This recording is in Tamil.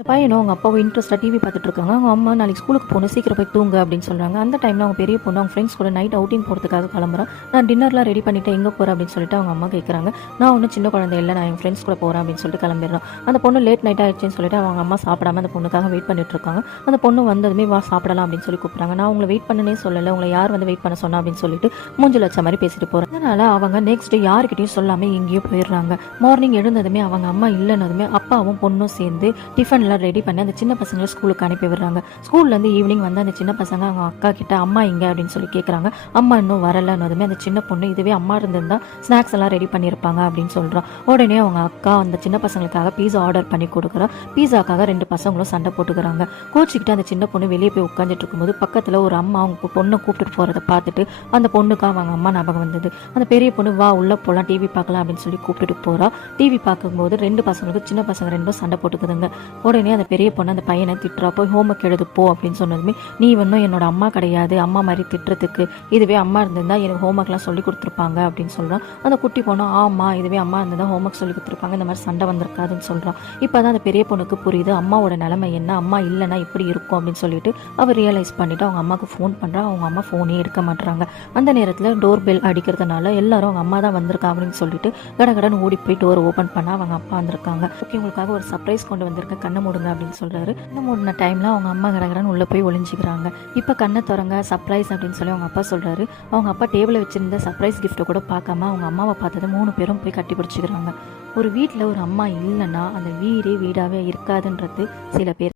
இந்த பையனும் அவங்க அப்பாவும் இன்ட்ரெஸ்ட்டாக டிவி பார்த்துட்டு இருக்காங்க. அவங்க அம்மா நாளைக்கு ஸ்கூலுக்கு போகணும், சீக்கிரம் போய் தூங்க அப்படின்னு சொல்கிறாங்க. அந்த டைமில் அவங்க பெரிய பொண்ணு அவங்க ஃப்ரெண்ட்ஸ் கூட நைட் அவுட்டிங் போகிறதுக்காக கிளம்புறேன். நான் டின்னர்லாம் ரெடி பண்ணிவிட்டு எங்கே போகிறேன் அப்படின்னு சொல்லிட்டு அவங்க அம்மா கேட்குறாங்க. நான் ஒன்றும் சின்ன குழந்தை இல்லை, நான் என் ஃப்ரெண்ட்ஸ் கூட போகிறேன் அப்படின்னு சொல்லிட்டு கிளம்பிடுறோம். அந்த பொண்ணு லேட் நைட் ஆகிடுச்சின்னு சொல்லிட்டு அவங்க அம்மா சாப்பிடாம அந்த பொண்ணுக்காக வெயிட் பண்ணிட்டு இருக்காங்க. அந்த பொண்ணு வந்ததுமே வா சாப்பிடலாம் அப்படின்னு சொல்லி கூப்பிட்றாங்க. நான் உங்களை வெயிட் பண்ணனே சொல்லலை, உங்களை யார் வந்து வெயிட் பண்ண சொன்னா அப்படின்னு சொல்லிட்டு மூஞ்சில் வச்ச மாதிரி பேசிட்டு போகிறேன். அதனால் அவங்க நெக்ஸ்ட் டே யாருக்கிட்டையும் சொல்லாமல் எங்கேயோ போயிடுறாங்க. மார்னிங் எழுந்ததுமே அவங்க அம்மா இல்லைன்னதுமே அப்பாவும் பொண்ணும் சேர்ந்து டிஃபன்லாம் ரெடி பண்ணி அந்த சின்ன பசங்களை ஸ்கூலுக்கு அனுப்பி விடுறாங்க. ஸ்கூல்லேருந்து ஈவினிங் வந்து அந்த சின்ன பசங்க அவங்க அக்கா கிட்ட அம்மா இங்கே அப்படின்னு சொல்லி கேட்குறாங்க. அம்மா இன்னும் வரலன்னதுமே அந்த சின்ன பொண்ணு இதுவே அம்மா இருந்திருந்தா ஸ்நாக்ஸ் எல்லாம் ரெடி பண்ணியிருப்பாங்க அப்படின்னு சொல்கிறான். உடனே அவங்க அக்கா அந்த சின்ன பசங்களுக்காக பீஸா ஆர்டர் பண்ணி கொடுக்குறா. பீஸாக்காக 2 பசங்களும் சண்டை போட்டுக்கிறாங்க. கோச்சிக்கிட்டு அந்த சின்ன பொண்ணு வெளியே போய் உட்காந்துட்டு இருக்கும்போது பக்கத்தில் ஒரு அம்மா அவங்க பொண்ணை கூப்பிட்டு போகிறத பார்த்துட்டு அந்த பொண்ணுக்கு அவங்க அம்மா ஞாபகம் வந்தது. அந்த பெரிய பொண்ணு வா உள்ள போகலாம் டிவி பார்க்கலாம் அப்படின்னு சொல்லி கூப்பிட்டு போகிறா. டிவி பார்க்கும்போது 2 பசங்களுக்கு சின்ன பசங்க 2 சண்டை போட்டுக்குதுங்க. உடனே அந்த பெரிய பொண்ணு அந்த பையனை திட்டுறா. போய் ஹோம்ஒர்க் எழுது போ அப்படின்னு சொன்னதுமே நீ இன்னும் என்னோட அம்மா கிடையாது, அம்மா மாதிரி திட்டுறதுக்கு, இதுவே அம்மா இருந்திருந்தா எனக்கு ஹோம்ஒர்க்லாம் சொல்லி கொடுத்துருப்பாங்க அப்படின்னு சொல்கிறான். அந்த குட்டி பொண்ணு ஆமா இதுவே அம்மா இருந்திருந்தா ஹோம்ஒர்க் சொல்லி கொடுத்துருப்பாங்க, இந்த மாதிரி சண்டை வந்திருக்காதுன்னு சொல்கிறான். இப்போ தான் அந்த பெரிய பொண்ணுக்கு புரியுது அம்மாவோட நிலைமை என்ன, அம்மா இல்லைன்னா இப்படி இருக்கும் அப்படின்னு சொல்லிட்டு அவர் ரியலைஸ் பண்ணிட்டு அவங்க அம்மாவுக்கு ஃபோன் பண்ணுறா. அவங்க அம்மா ஃபோனே எடுக்க மாட்டுறாங்க. அந்த நேரத்தில் டோர் பெல் அடிக்கிறதுனால எல்லாரும் அவங்க அம்மா தான் வந்திருக்கா அப்படின்னு சொல்லிட்டு கடகடன்னு ஓடி போய் டோர் ஓப்பன் பண்ணால் அவங்க அப்பா வந்திருக்காங்க. ஓகே உங்களுக்காக ஒரு சர்ப்ரைஸ் கொண்டு வந்திருக்கேன், கண்ணை மூடுங்க அப்படின்னு சொல்கிறாரு. கண்ணை மூடின டைமில் அவங்க அம்மா கடகடன்னு உள்ளே போய் ஒளிஞ்சிக்கிறாங்க. இப்போ கண்ணை திறங்க சர்ப்ரைஸ் அப்படின்னு சொல்லி அவங்க அப்பா சொல்கிறாரு. அவங்க அப்பா டேபிளில் வச்சிருந்த சர்ப்ரைஸ் கிஃப்ட்டை கூட பார்க்காம அவங்க அம்மாவை பார்த்தது 3 பேரும் போய் கட்டி பிடிச்சிக்கிறாங்க. ஒரு வீட்டில் ஒரு அம்மா இல்லைன்னா அந்த வீடே வீடாகவே இருக்காதுன்றது சில பேர்